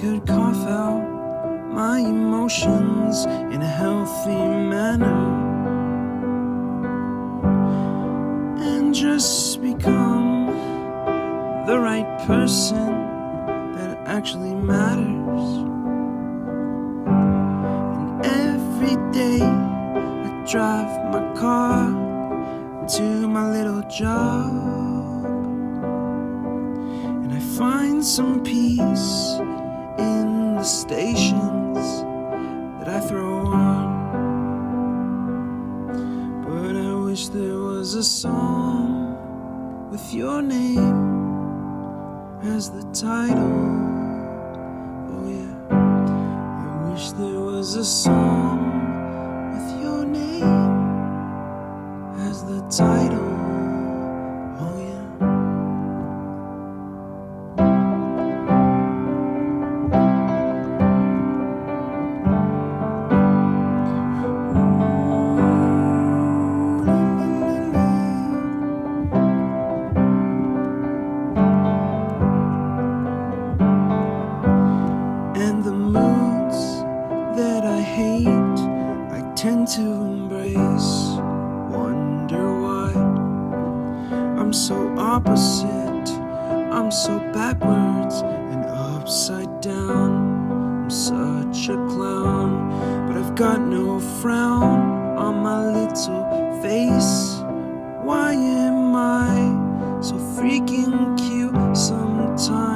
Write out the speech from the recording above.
could cough out my emotions in a healthy manner and just become the right person that actually matters. And every day I drive my car to my little job, and I find some peace in the stations that I throw on. But I wish there was a song with your name as the title. Oh yeah, I wish there was a song with your name as the title. Oh yeah. And the moods that I hate, I tend to embrace. Wonder why I'm so opposite, I'm so backwards and upside down. I'm such a clown, but I've got no frown on my little face. Why am I so freaking cute sometimes?